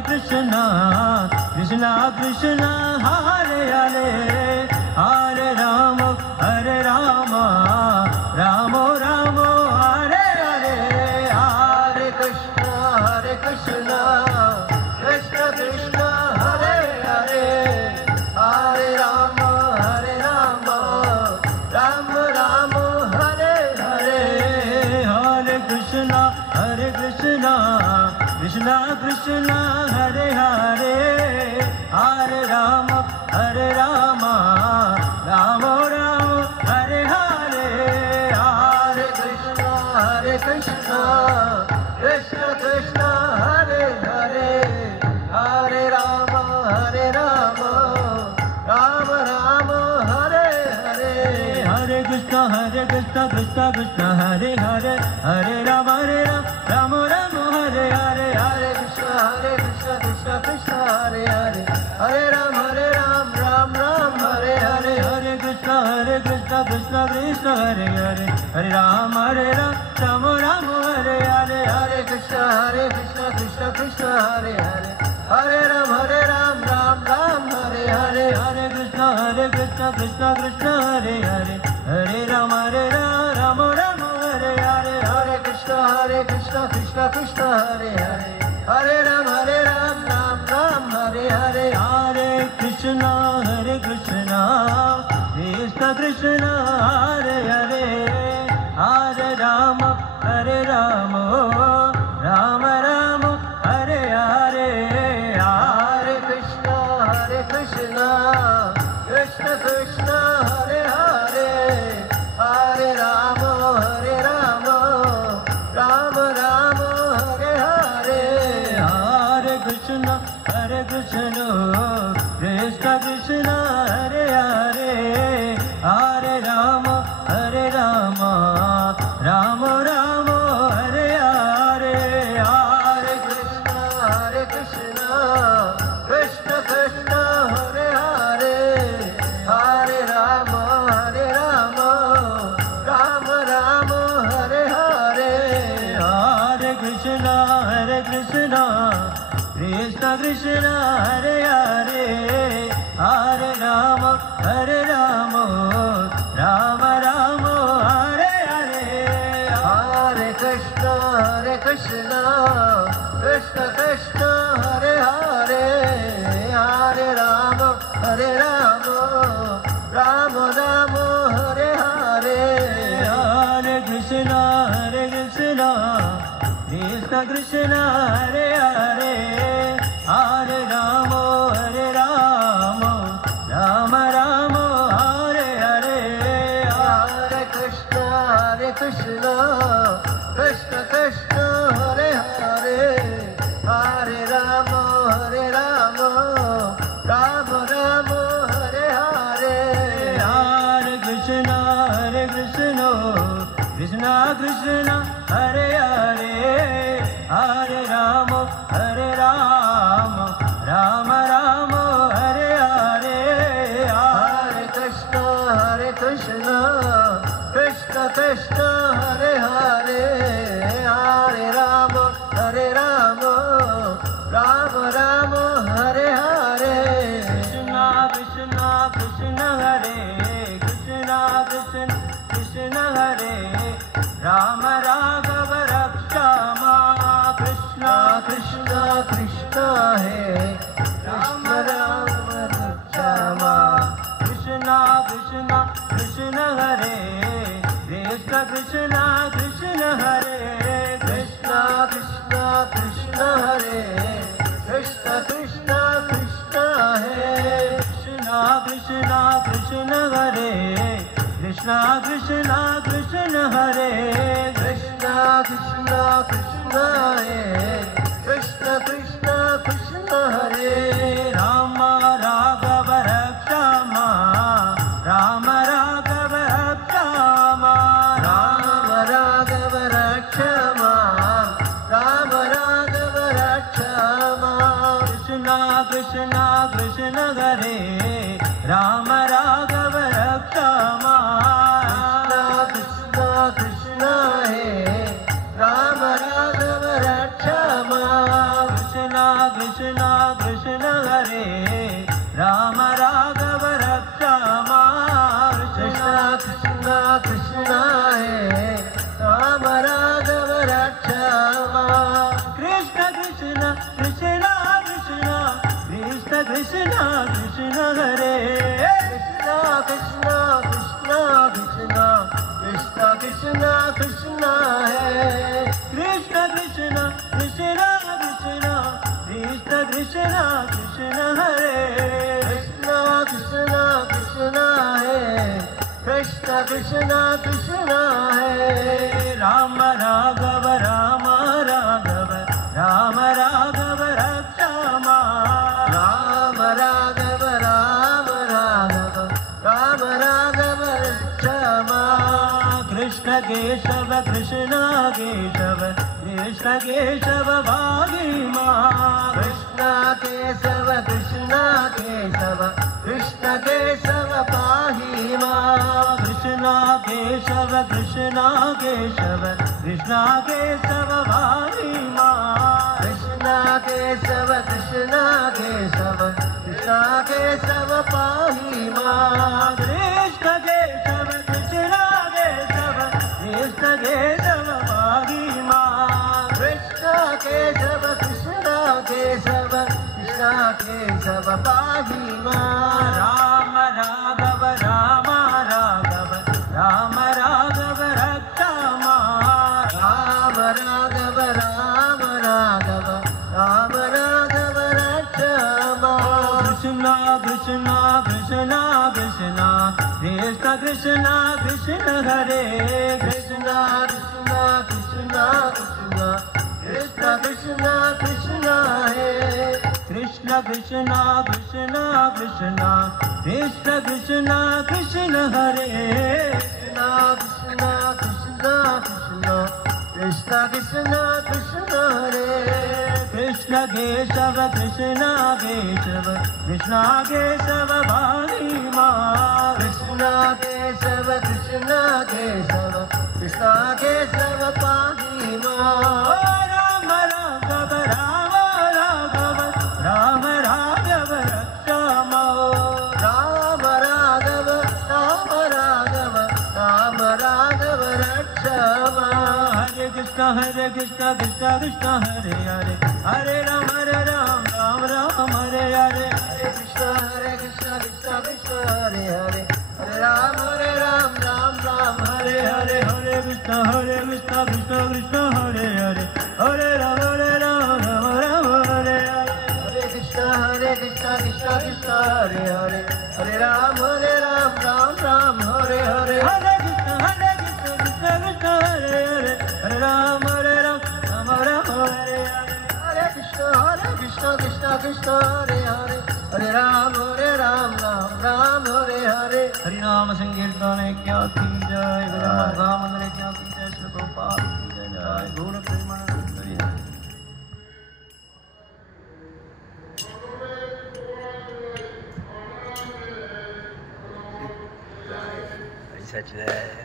Krishna Krishna Krishna Hare Hare Hare Rama Hare Rama Rama Rama Hare Hare Hare Krishna Krishna Krishna Hare Hare Hare Rama Rama Rama Hare Hare Hare Krishna Krishna Krishna Hare Hare Hare Rama Rama Rama Hare Hare Hare Krishna Krishna Krishna Hare Hare Hare Rama Rama Rama Hare Hare Hare Krishna Krishna Krishna Hare Hare Hare Rama Rama Rama Hare Hare Hare Krishna Krishna Krishna Hare Hare Hare Ram Ram Ram Hare Hare Hare Krishna Krishna Krishna Hare Hare Hare Ram Ram Ram Hare Hare Hare Krishna Krishna Krishna Hare Hare Hare Ram Ram Ram Hare Hare Hare Krishna Krishna Krishna Hare Hare Hare Ram Ram Ram Hare Hare Hare Krishna Krishna Krishna Hare Hare Hare Ram Ram Ram Hare Hare Hare Krishna Krishna Krishna Hare Hare Hare Rama Rama Rama Hare Hare Hare Krishna Krishna Krishna Hare Hare Hare Rama Rama Rama Hare Hare Hare Krishna Krishna Krishna Hare Hare Hare Rama Rama Rama Hare Hare Hare Krishna Krishna Krishna Hare Hare Hare Rama Rama Rama Hare Hare Hare Krishna Krishna Krishna Hare Hare Hare Rama Rama Rama Hare Hare Hare Krishna Krishna Krishna Hare Hare Hare Rama Rama Rama Hare Hare Hare Krishna Krishna Krishna Hare Hare Hare Rama Rama Rama Hare Hare Hare Krishna Krishna Hare Hare Hare Rama Rama Rama Hare Hare Hare Krishna Krishna Krishna Hare Hare Hare Rama Rama Rama Hare Hare Hare Krishna Krishna Hare Hare Hare Rama Rama Rama Hare Hare Krishna Krishna Hare Krishna Hare Rama Raghava Rakshama Krishna Krishna Hai Rama Raghava Rakshama Krishna Hare Krishna Hare Krishna Hare Krishna Hai Krishna Hare Krishna Hare Krishna Hai Krishna Hare Rama Raghava Rakshama Rama Raghava Rakshama Rama Raghava Rakshama Rama Raghava Rakshama Krishna Hare Rama Raghava Rakshama Krishna Hai Rama Raghava Rakshama Krishna Krishna Krishna है कृष्ण कृष्णा कृष्णा कृष्णा कृष्ण कृष्णा कृष्ण हरे कृष्णा कृष्णा कृष्णा है कृष्ण कृष्णा कृष्णा है राम राघव राम राघव राम राघव रक्षामा राम राघव राम राघव राम राघव रक्षामा कृष्ण केशव कृष्ण केशव कृष्ण केशव भागी मां कृष्ण केशव कृष्ण केशव कृष्ण केशव पाहि मां कृष्ण केशव कृष्ण केशव कृष्ण केशव भागी मां कृष्ण केशव कृष्ण केशव कृष्ण केशव पाहि मां कृष्ण केशव कृष्ण केशव कृष्ण केशव भागी मां कृष्ण केशव कृष्ण केशव कृष्ण केशव पाहि मां राम राघव राम राघव राम राघव रक्षा मां राम राघव राम राघव राम राघव रक्षा मां कृष्ण कृष्ण कृष्ण कृष्ण कृष्ण कृष्ण कृष्ण हरे कृष्ण कृष्ण कृष्ण कृष्ण कृष्ण कृष्ण कृष्ण है कृष्ण कृष्ण कृष्ण कृष्ण कृष्ण कृष्ण कृष्ण हरे कृष्ण कृष्ण कृष्ण कृष्ण कृष्ण कृष्ण हरे कृष्ण केशव कृष्ण केशव कृष्ण केशव भागी मां कृष्ण केशव कृष्ण केशव कृष्ण केशव पाहि मां राम राघव राम राघव राम राघव रक्षा मां राम राघव राम राघव राम राघव रक्षा मां हरे कृष्ण कृष्ण कृष्ण हरे हरे हरे राम राम राम हरे हरे हरे कृष्ण कृष्ण कृष्ण हरे हरे हरे राम राम हरे हरे हरे कृष्ण कृष्ण कृष्ण हरे हरे हरे राम राम हरे हरे हरे कृष्ण कृष्ण कृष्ण हरे हरे हरे राम राम हरे हरे हरे कृष्ण कृष्ण कृष्ण हरे हरे हरे राम राम हरे हरे हरे कृष्ण कृष्ण कृष्ण हरे हरे हरे राम राम हरे हरे हरि नाम संकीर्तन क्या की जय गुरु मंदिर क्या की जय श्री प्रभुपाद की जय गौर प्रेमानंद हरि Such that.